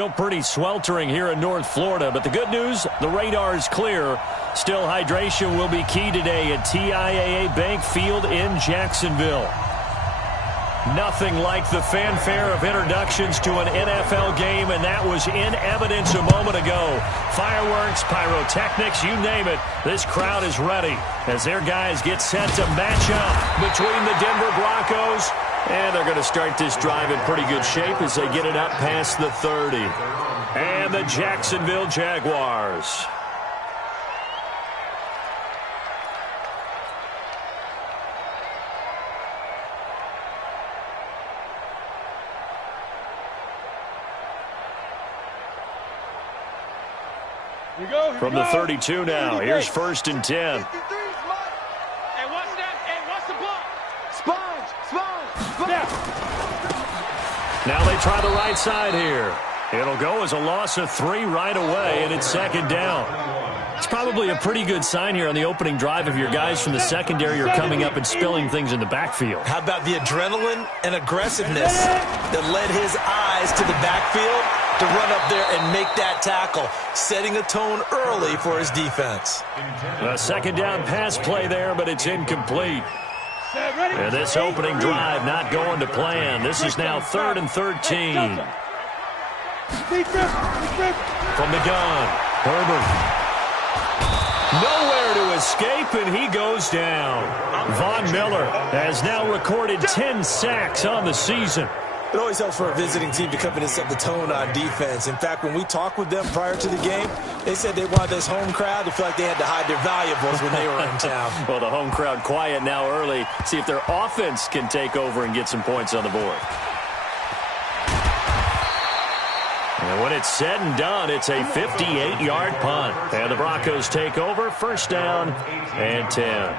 Still pretty sweltering here in North Florida, but the good news, the radar is clear. Still, hydration will be key today at TIAA Bank Field in Jacksonville. Nothing like the fanfare of introductions to an NFL game, and that was in evidence a moment ago. Fireworks, pyrotechnics, you name it. This crowd is ready as their guys get set to match up between the Denver Broncos. And they're going to start this drive in pretty good shape as they get it up past the 30. And the Jacksonville Jaguars. From the 32 now, here's 1st and 10. Now they try the right side here. It'll go as a loss of 3 right away, and it's 2nd down. It's probably a pretty good sign here on the opening drive if your guys from the secondary are coming up and spilling things in the backfield. How about the adrenaline and aggressiveness that led his eyes to the backfield to run up there and make that tackle, setting a tone early for his defense. A 2nd down pass play there, but it's incomplete. And this opening drive not going to plan. This is now 3rd and 13. From the gun, Herbert. Nowhere to escape, and he goes down. Von Miller has now recorded 10 sacks on the season. It always helps for a visiting team to come in and set the tone on defense. In fact, when we talked with them prior to the game, they said they wanted this home crowd to feel like they had to hide their valuables when they were in town. Well, the home crowd quiet now early. See if their offense can take over and get some points on the board. And when it's said and done, it's a 58-yard punt. And the Broncos take over, 1st down and 10.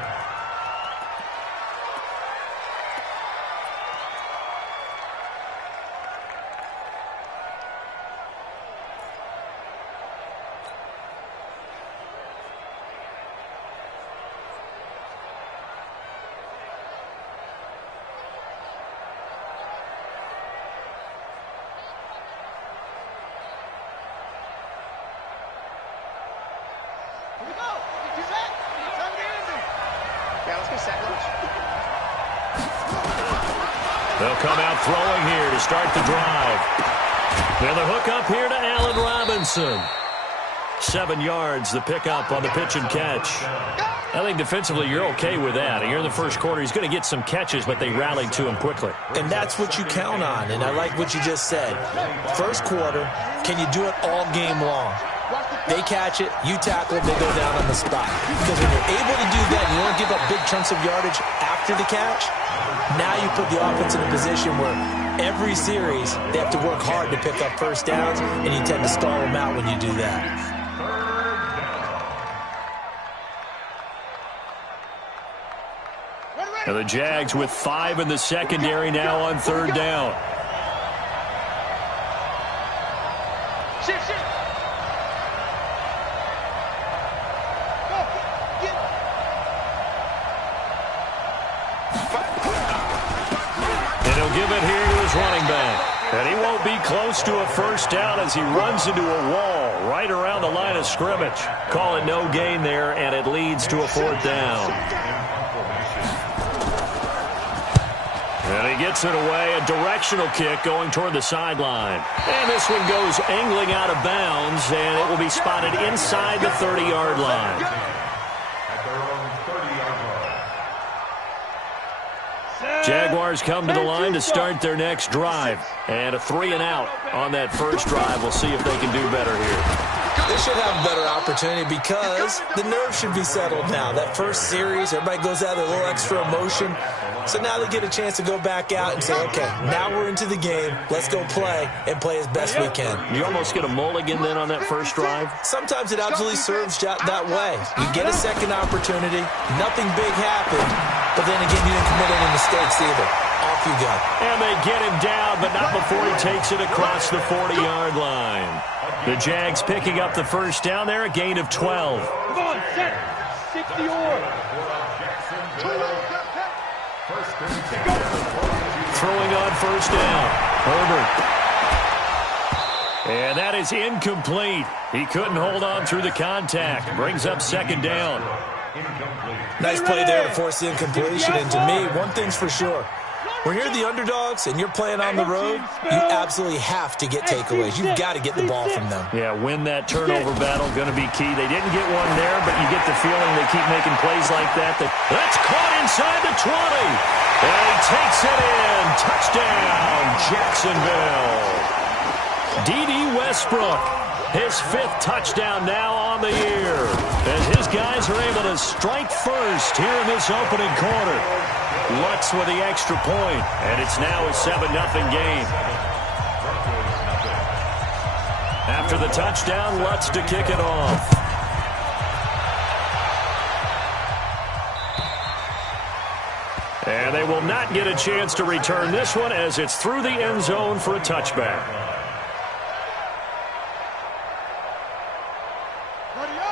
They'll come out throwing here to start the drive. And the hook up here to Allen Robinson. 7 yards, the pickup on the pitch and catch. I think defensively you're okay with that. And here in the first quarter, he's going to get some catches, but they rallied to him quickly. And that's what you count on, and I like what you just said. First quarter, can you do it all game long? They catch it, you tackle it, they go down on the spot. Because when you're able to do that, you don't give up big chunks of yardage after the catch. Now you put the offense in a position where every series they have to work hard to pick up 1st downs, and you tend to stall them out when you do that. And the Jags with 5 in the secondary now on 3rd down. And he'll give it here to his running back. And he won't be close to a 1st down as he runs into a wall right around the line of scrimmage. Call it no gain there, and it leads to a 4th down. And he gets it away, a directional kick going toward the sideline. And this one goes angling out of bounds, and it will be spotted inside the 30-yard line. Jaguars come to the line to start their next drive. And a 3-and-out on that first drive. We'll see if they can do better here. They should have a better opportunity because the nerves should be settled now. That first series, everybody goes out with a little extra emotion. So now they get a chance to go back out and say, okay, now we're into the game. Let's go play and play as best we can. You almost get a mulligan then on that first drive? Sometimes it absolutely serves that way. You get a second opportunity. Nothing big happened. But then again, you didn't commit any mistakes either. Off you go. And they get him down, but not before he takes it across the 40-yard line. The Jags picking up the 1st down there, a gain of 12. Come on, set. 60 or. Throwing on 1st down. Herbert. And that is incomplete. He couldn't hold on through the contact. Brings up second down. Nice play there to force the incompletion. And to me, one thing's for sure. When you're the underdogs and you're playing on the road, you absolutely have to get takeaways. You've got to get the ball from them. Yeah, win that turnover battle, going to be key. They didn't get one there, but you get the feeling they keep making plays like that. That's caught inside the 20. And he takes it in. Touchdown, Jacksonville. D.D. Westbrook, his 5th touchdown now on the year, as his guys are able to strike first here in this opening quarter. Lutz with the extra point, and it's now a 7-0 game. After the touchdown, Lutz to kick it off. And they will not get a chance to return this one as it's through the end zone for a touchback.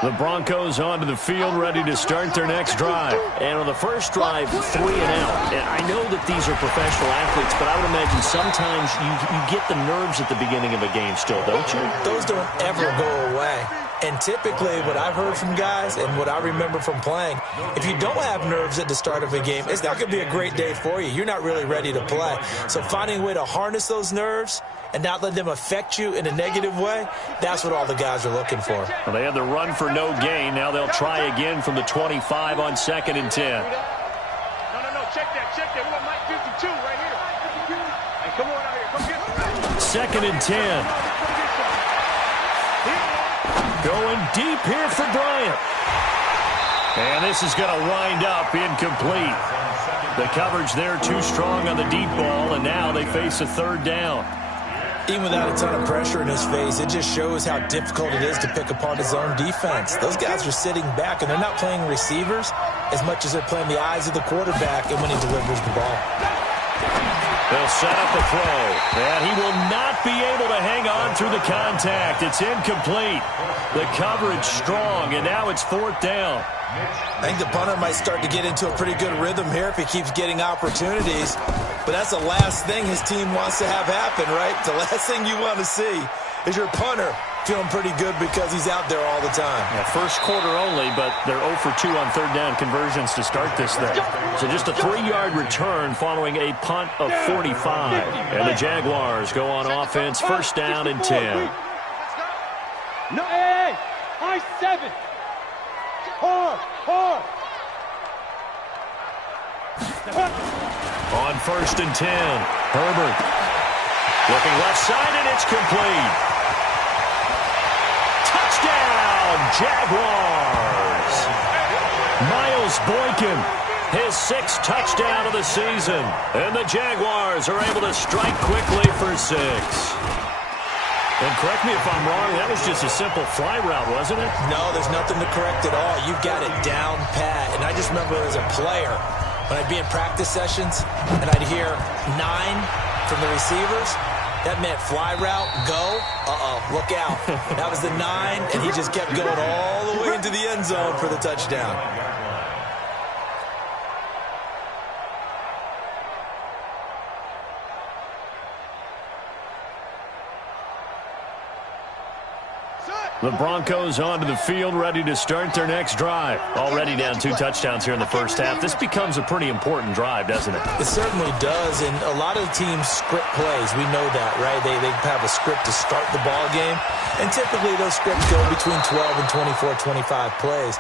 The Broncos onto the field, ready to start their next drive. And on the first drive, 3 and out. And I know that these are professional athletes, but I would imagine sometimes you get the nerves at the beginning of a game still, don't you? Those don't ever go away. And typically, what I've heard from guys and what I remember from playing, if you don't have nerves at the start of a game, it's not going to be a great day for you. You're not really ready to play. So finding a way to harness those nerves and not let them affect you in a negative way, that's what all the guys are looking for. Well, they had the run for no gain. Now they'll try again from the 25 on 2nd and 10. No, check that. We want Mike 52 right here. Hey, come on out here. Come get it. 2nd and 10. Going deep here for Bryant. And this is going to wind up incomplete. The coverage there too strong on the deep ball, and now they face a 3rd down. Even without a ton of pressure in his face, it just shows how difficult it is to pick apart his own defense. Those guys are sitting back, and they're not playing receivers as much as they're playing the eyes of the quarterback and when he delivers the ball. They'll set up a throw, and he will not be able to hang on through the contact. It's incomplete. The coverage strong, and now it's 4th down. I think the punter might start to get into a pretty good rhythm here if he keeps getting opportunities. But that's the last thing his team wants to have happen, right? The last thing you want to see is your punter feeling pretty good because he's out there all the time. Yeah, first quarter only, but they're 0 for 2 on 3rd down conversions to start this thing. So just a 3-yard return following a punt of 45. And the Jaguars go on offense, 1st down and 10. No, hey, I-7. Hard. On 1st and 10, Herbert looking left side, and it's complete. Touchdown, Jaguars. Miles Boykin, his 6th touchdown of the season. And the Jaguars are able to strike quickly for 6. And correct me if I'm wrong, that was just a simple fly route, wasn't it? No, there's nothing to correct at all. You've got it down pat. And I just remember as a player, when I'd be in practice sessions and I'd hear 9 from the receivers, that meant fly route, go, look out. That was the 9, and he just kept going all the way into the end zone for the touchdown. The Broncos onto the field, ready to start their next drive. Already down 2 touchdowns here in the first half. This becomes a pretty important drive, doesn't it? It certainly does, and a lot of teams script plays. We know that, right? They have a script to start the ball game, and typically those scripts go between 12 and 24, 25 plays.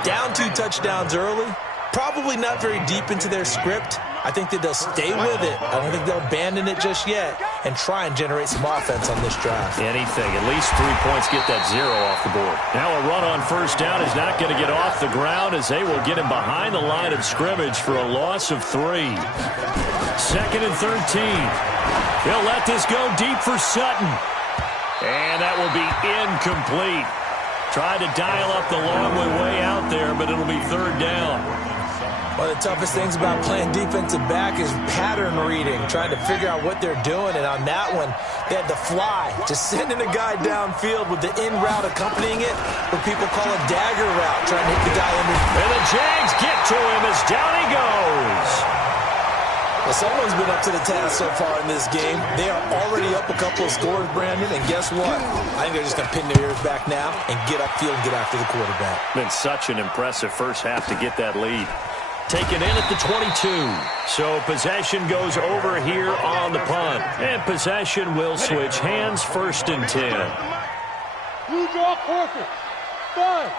Down 2 touchdowns early, probably not very deep into their script. I think that they'll stay with it. I don't think they'll abandon it just yet and try and generate some offense on this drive. Anything. At least 3 points, get that 0 off the board. Now a run on 1st down is not going to get off the ground as they will get him behind the line of scrimmage for a loss of 3. 2nd and 13. He'll let this go deep for Sutton. And that will be incomplete. Tried to dial up the long way out there, but it'll be 3rd down. One of the toughest things about playing defensive back is pattern reading, trying to figure out what they're doing. And on that one, they had the fly, just sending a guy downfield with the in route accompanying it, what people call a dagger route, trying to hit the guy under. And the Jags get to him as down he goes. Well, someone's been up to the task so far in this game. They are already up a couple of scores, Brandon, and guess what? I think they're just going to pin their ears back now and get upfield and get after the quarterback. Been such an impressive first half to get that lead. Taken in at the 22. So possession goes over here on the punt. And possession will switch hands, 1st and 10. You draw quarter. 5.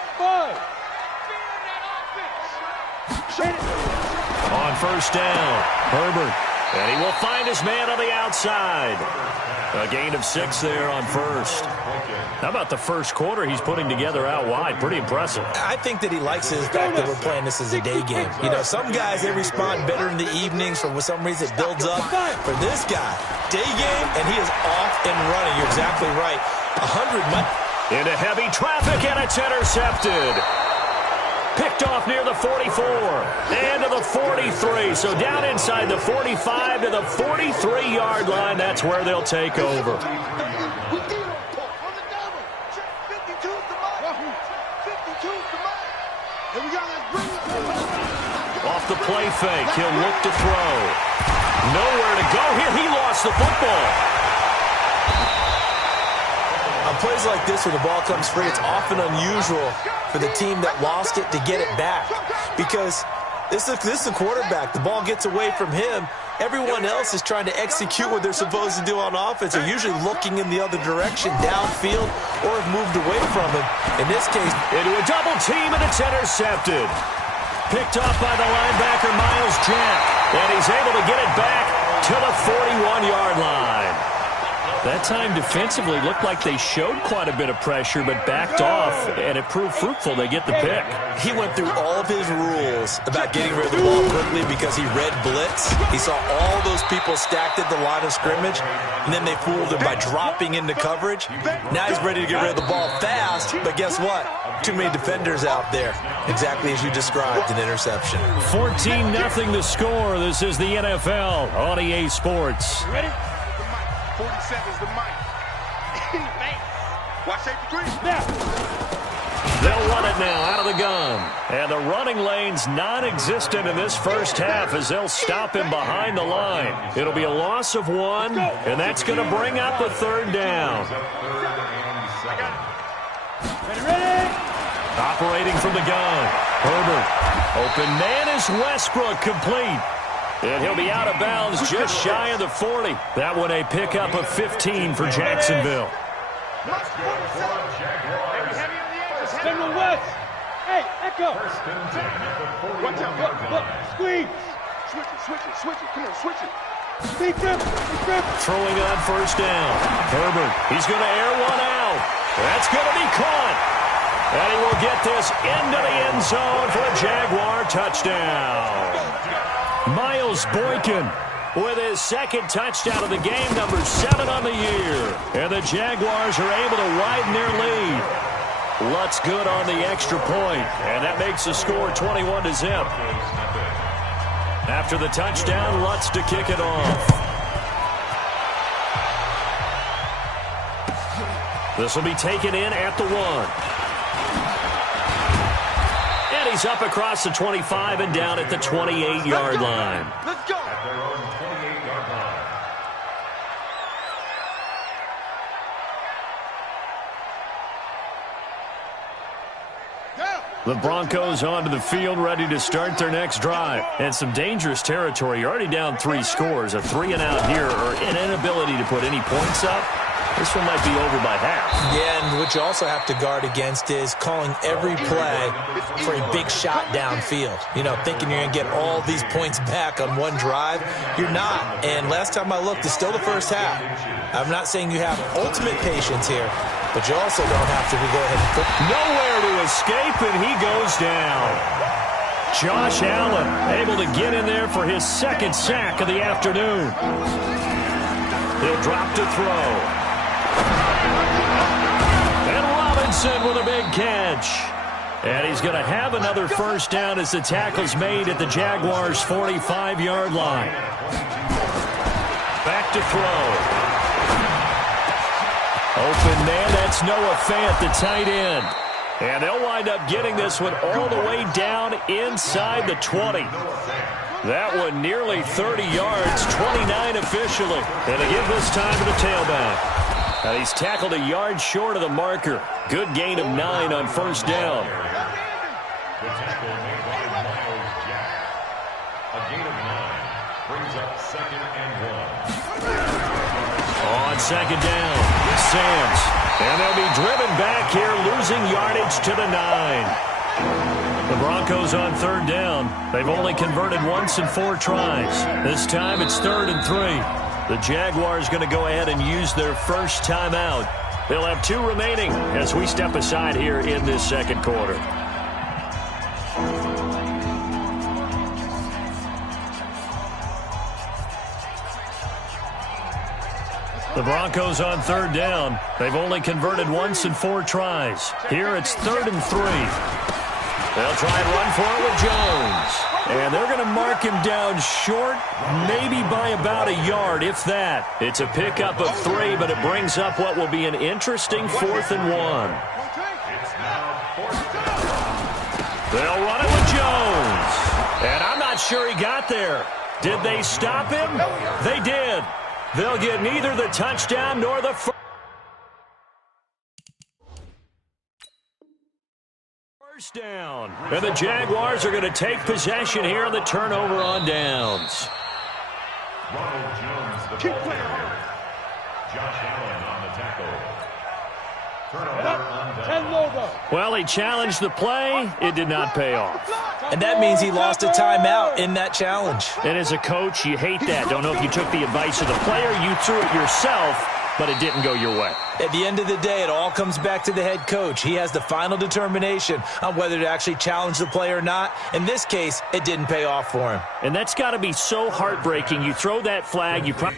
On 1st down, Herbert. And he will find his man on the outside. A gain of 6 there on 1st. How about the first quarter he's putting together out wide? Pretty impressive. I think that he likes the fact that we're playing this as a day game. You know, some guys, they respond better in the evenings. For some reason, it builds up. For this guy, day game, and he is off and running. You're exactly right. 100 into heavy traffic, and it's intercepted. Picked off near the 44 and to the 43. So down inside the 45 to the 43-yard line. That's where they'll take over. Off the play fake, he'll look to throw. Nowhere to go here. He lost the football. On plays like this, when the ball comes free, it's often unusual for the team that lost it to get it back. Because this is the quarterback. The ball gets away from him. Everyone else is trying to execute what they're supposed to do on offense. They're usually looking in the other direction, downfield, or have moved away from him. In this case, into a double team, and it's intercepted. Picked off by the linebacker, Miles Jack. And he's able to get it back to the 41-yard line. That time defensively looked like they showed quite a bit of pressure but backed off, and it proved fruitful. They get the pick. He went through all of his rules about getting rid of the ball quickly because he read blitz. He saw all those people stacked at the line of scrimmage, and then they fooled him by dropping into coverage. Now he's ready to get rid of the ball fast, but guess what? Too many defenders out there. Exactly as you described, an interception. 14-0 the score. This is the NFL on EA Sports. Ready? 47's the mic. Watch safety green. They'll run it now out of the gun. And the running lane's non-existent in this first half as they'll stop him behind the line. It'll be a loss of 1, and that's going to bring up the 3rd down. Ready? Operating from the gun. Herbert. Open man is Westbrook, complete. And he'll be out of bounds just shy of the 40. That one a pickup of 15 for Jacksonville. General West. Hey, Echo. Watch out. Look. Squeeze. Switch it. Come on, switch it. Deep grip. Throwing on 1st down. Herbert. He's going to air one out. That's going to be caught. And he will get this into the end zone for a Jaguar touchdown. Miles Boykin with his 2nd touchdown of the game, number 7 on the year. And the Jaguars are able to widen their lead. Lutz good on the extra point, and that makes the score 21-0. After the touchdown, Lutz to kick it off. This will be taken in at the 1. He's up across the 25 and down at the 28-yard line. Let's go. The Broncos onto the field, ready to start their next drive. And some dangerous territory. You're already down 3 scores. A 3-and-out here, or an inability to put any points up. This one might be over by half. Yeah, and what you also have to guard against is calling every play for a big shot downfield. You know, thinking you're going to get all these points back on one drive. You're not. And last time I looked, it's still the first half. I'm not saying you have ultimate patience here, but you also don't have to go ahead and put... Nowhere to escape, and he goes down. Josh Allen able to get in there for his 2nd sack of the afternoon. He'll drop to throw. And Robinson with a big catch. And he's going to have another 1st down as the tackle's made at the Jaguars' 45-yard line. Back to throw. Open man, that's Noah Fant, the tight end. And they'll wind up getting this one all the way down inside the 20. That one nearly 30 yards, 29 officially. And they give this time to the tailback. And he's tackled a yard short of the marker. Good gain of 9 on first down. The tackle made by Miles Jack. A gain of 9 brings up 2nd and 1. On second down, Sam's. And they'll be driven back here, losing yardage to the 9. The Broncos on 3rd down. They've only converted once in 4 tries. This time it's 3rd and 3. The Jaguars going to go ahead and use their first timeout. They'll have 2 remaining as we step aside here in this second quarter. The Broncos on 3rd down. They've only converted once in 4 tries. Here it's 3rd and 3. They'll try and run for it with Jones. And they're going to mark him down short, maybe by about a yard, if that. It's a pickup of 3, but it brings up what will be an interesting 4th and 1. They'll run it with Jones. And I'm not sure he got there. Did they stop him? They did. They'll get neither the touchdown nor the first down. And the Jaguars are going to take possession here on the turnover on downs. Ronald Jones, the ball carrier. Josh Allen on the tackle. Turnover on downs. Well, he challenged the play. It did not pay off. And that means he lost a timeout in that challenge. And as a coach, you hate that. Don't know if you took the advice of the player, you threw it yourself, but it didn't go your way. At the end of the day, it all comes back to the head coach. He has the final determination on whether to actually challenge the play or not. In this case, it didn't pay off for him. And that's got to be so heartbreaking. You throw that flag, you probably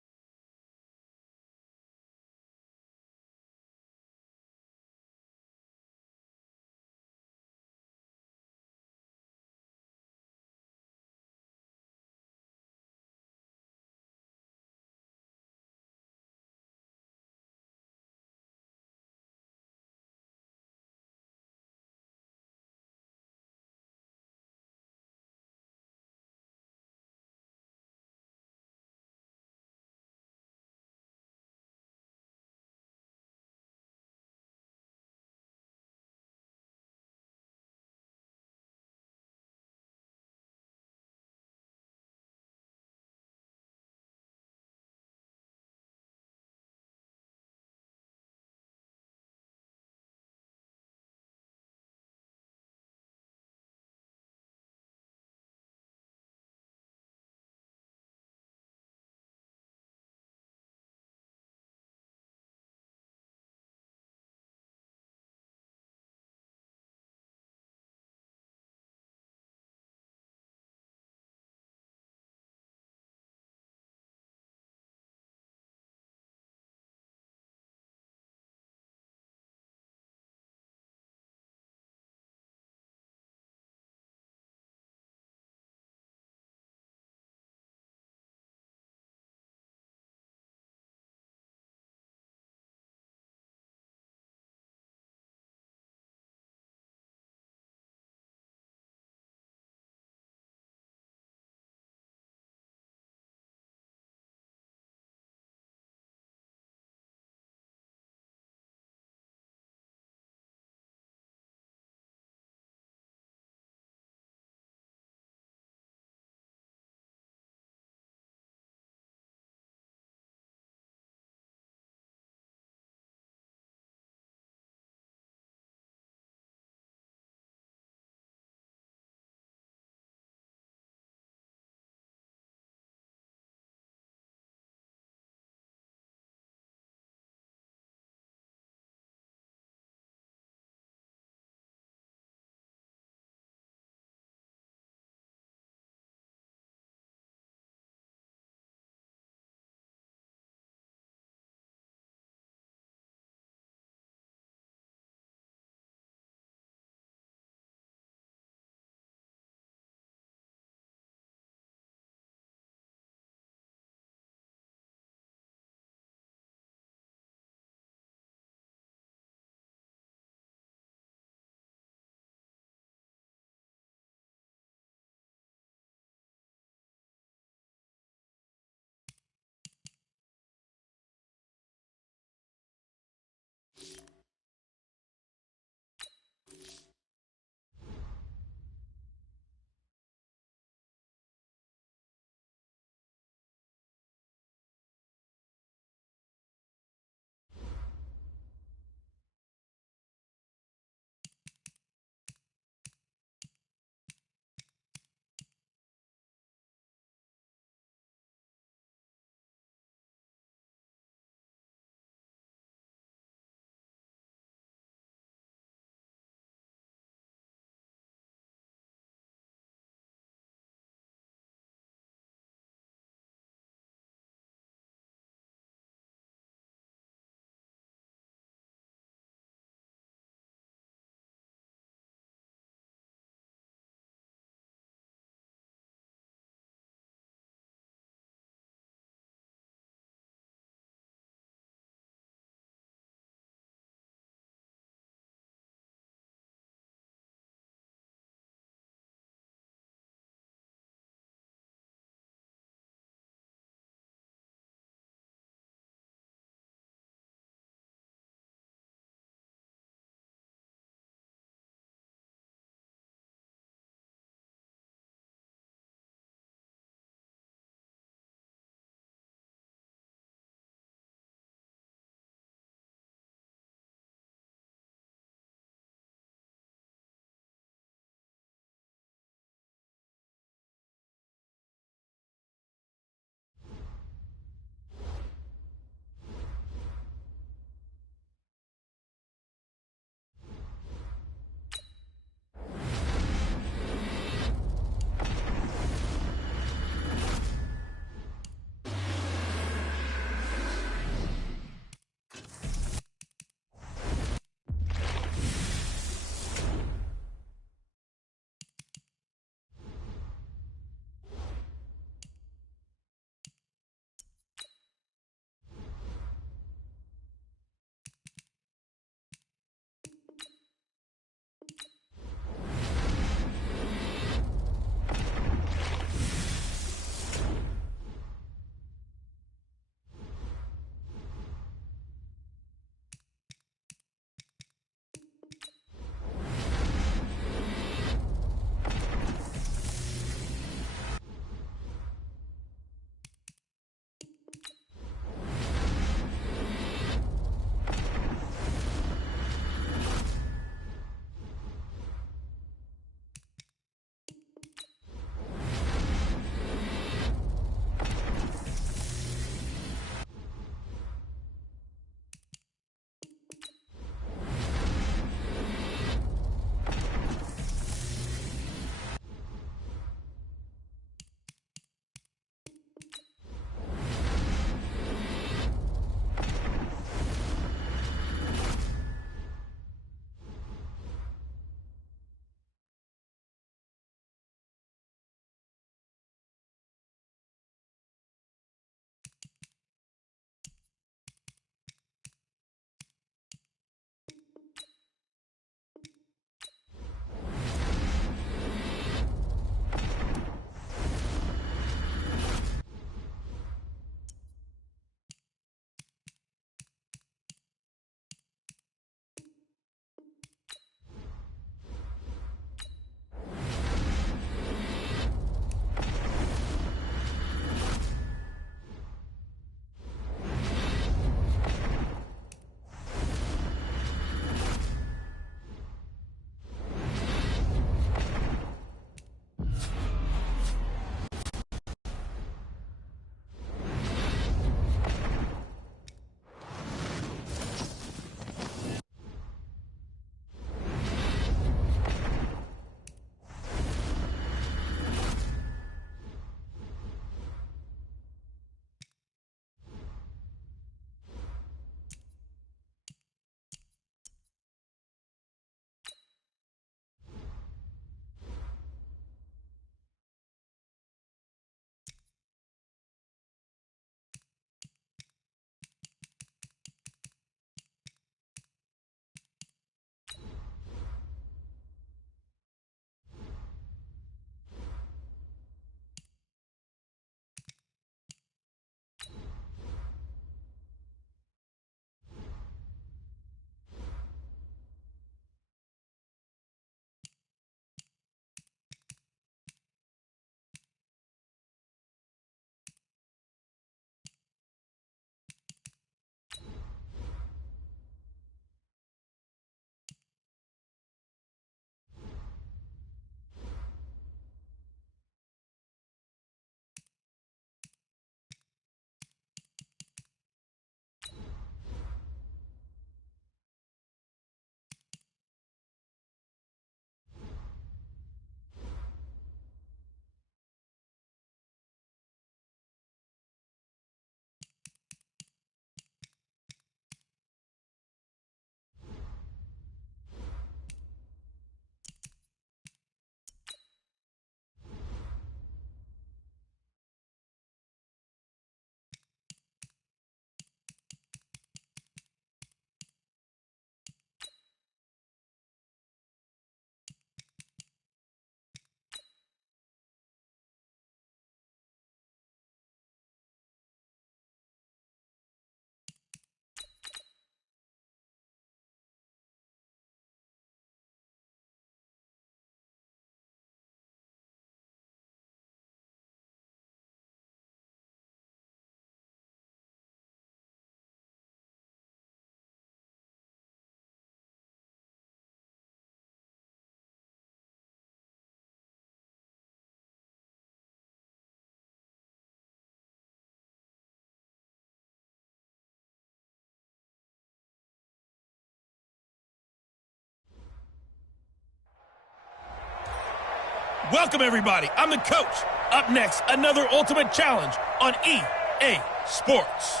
Welcome, everybody. I'm the coach. Up next, another ultimate challenge on EA Sports.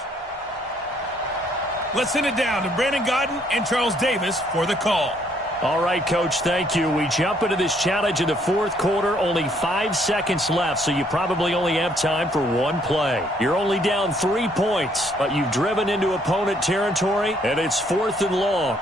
Let's send it down to Brandon Godden and Charles Davis for the call. All right, Coach, thank you. We jump into this challenge in the fourth quarter. Only 5 seconds left, so you probably only have time for one play. You're only down 3 points, but you've driven into opponent territory, and it's 4th and long.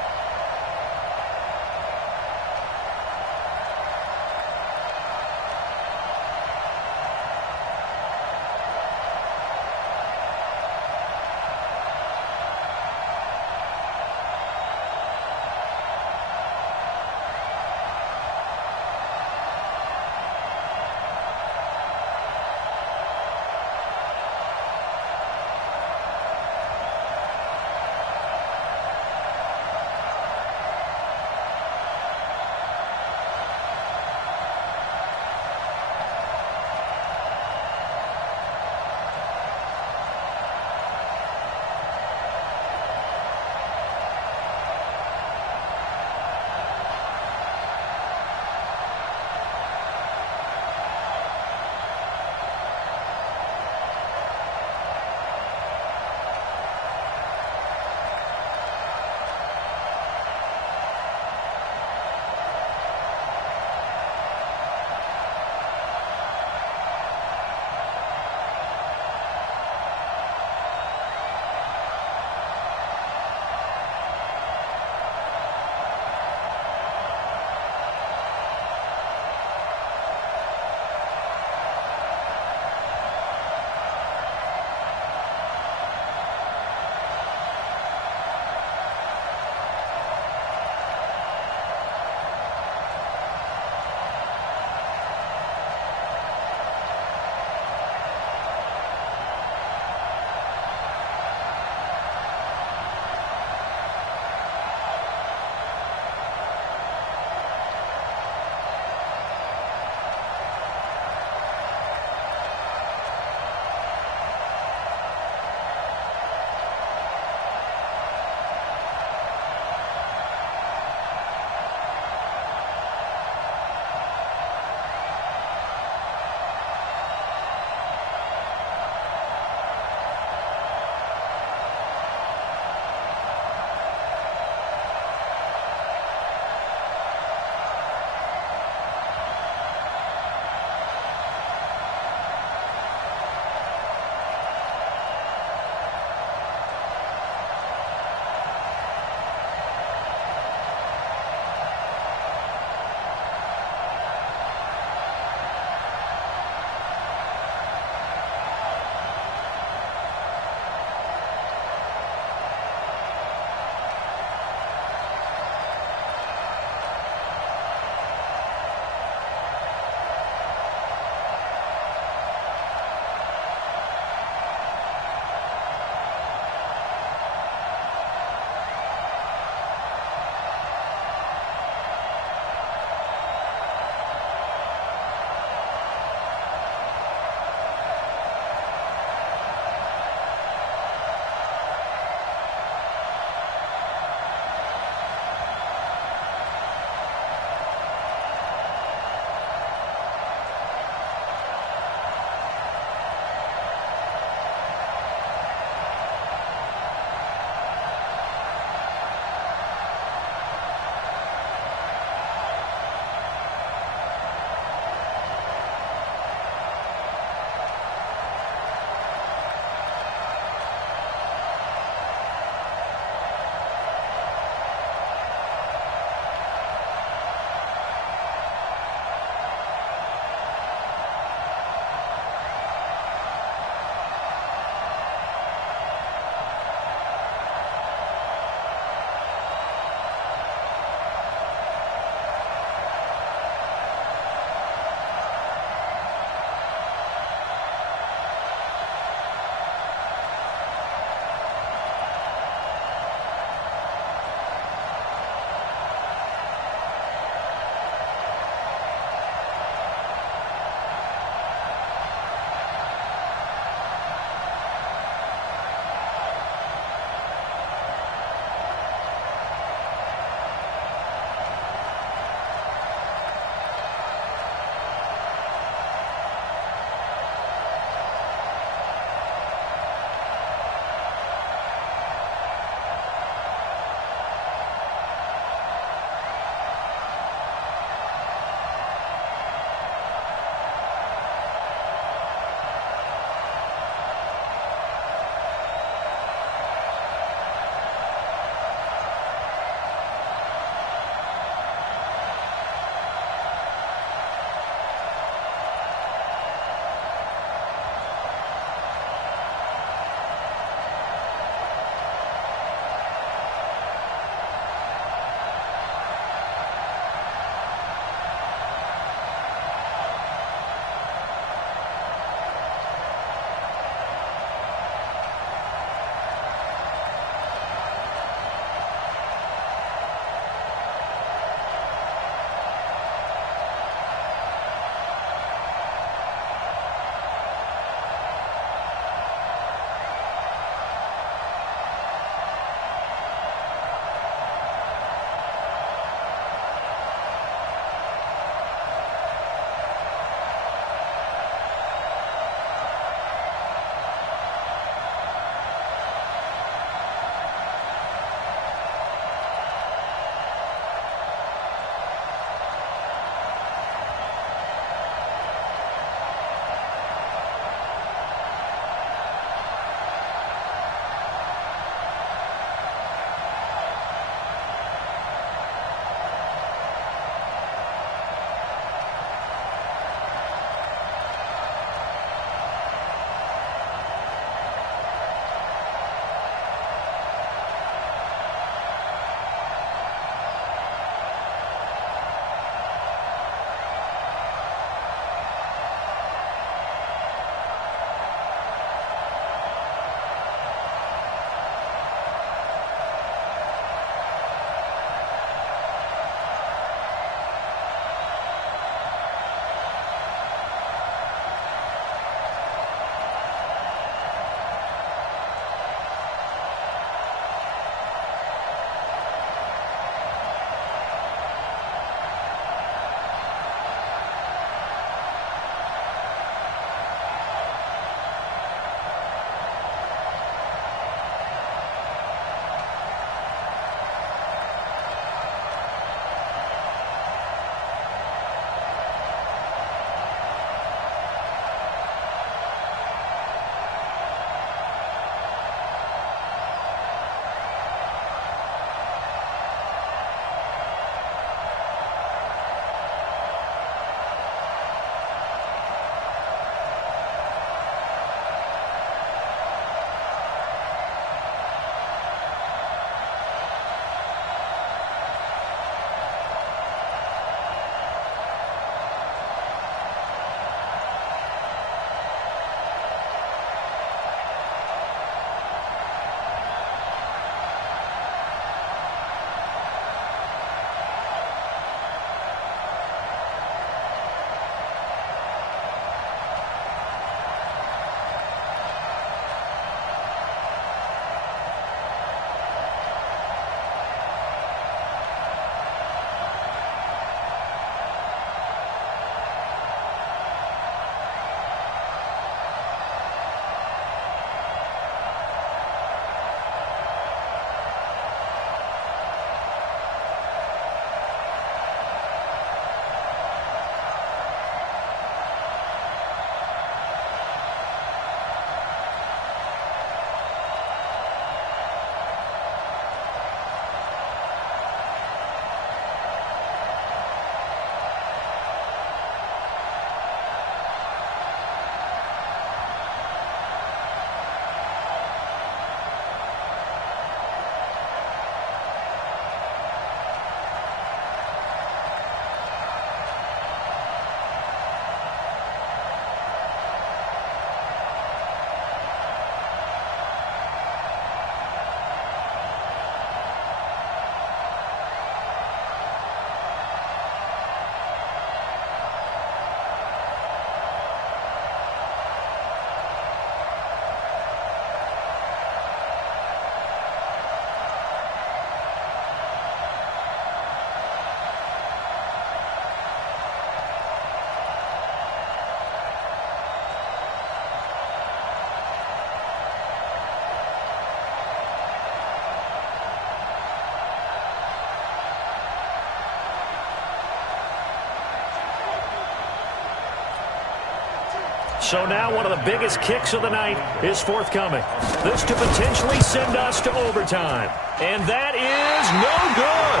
So now one of the biggest kicks of the night is forthcoming. This to potentially send us to overtime. And that is no good.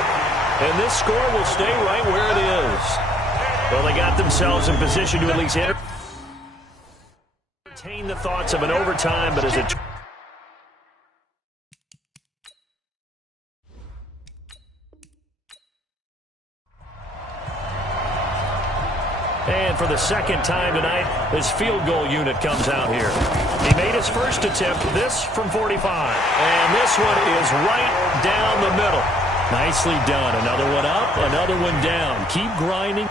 And this score will stay right where it is. Well, they got themselves in position to at least entertain the thoughts of an overtime, but as it... And for the second time tonight, his field goal unit comes out here. He made his first attempt, this from 45. And this one is right down the middle. Nicely done. Another one up, another one down. Keep grinding.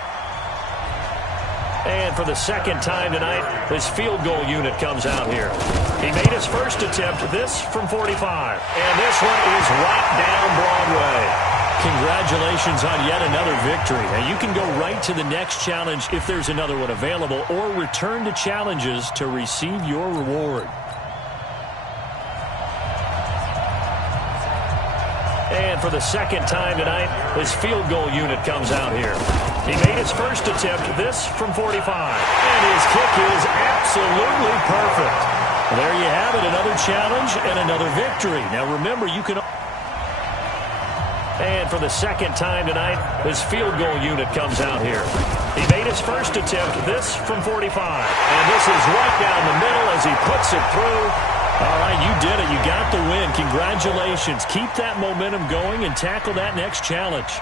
And for the second time tonight, his field goal unit comes out here. He made his first attempt, this from 45. And this one is right down Broadway. Congratulations on yet another victory. Now you can go right to the next challenge if there's another one available, or return to challenges to receive your reward. And for the second time tonight, his field goal unit comes out here. He made his first attempt, this from 45. And his kick is absolutely perfect. Well, there you have it, another challenge and another victory. Now remember, you can... And for the second time tonight, his field goal unit comes out here. He made his first attempt, this from 45. And this is right down the middle as he puts it through. All right, you did it. You got the win. Congratulations. Keep that momentum going and tackle that next challenge.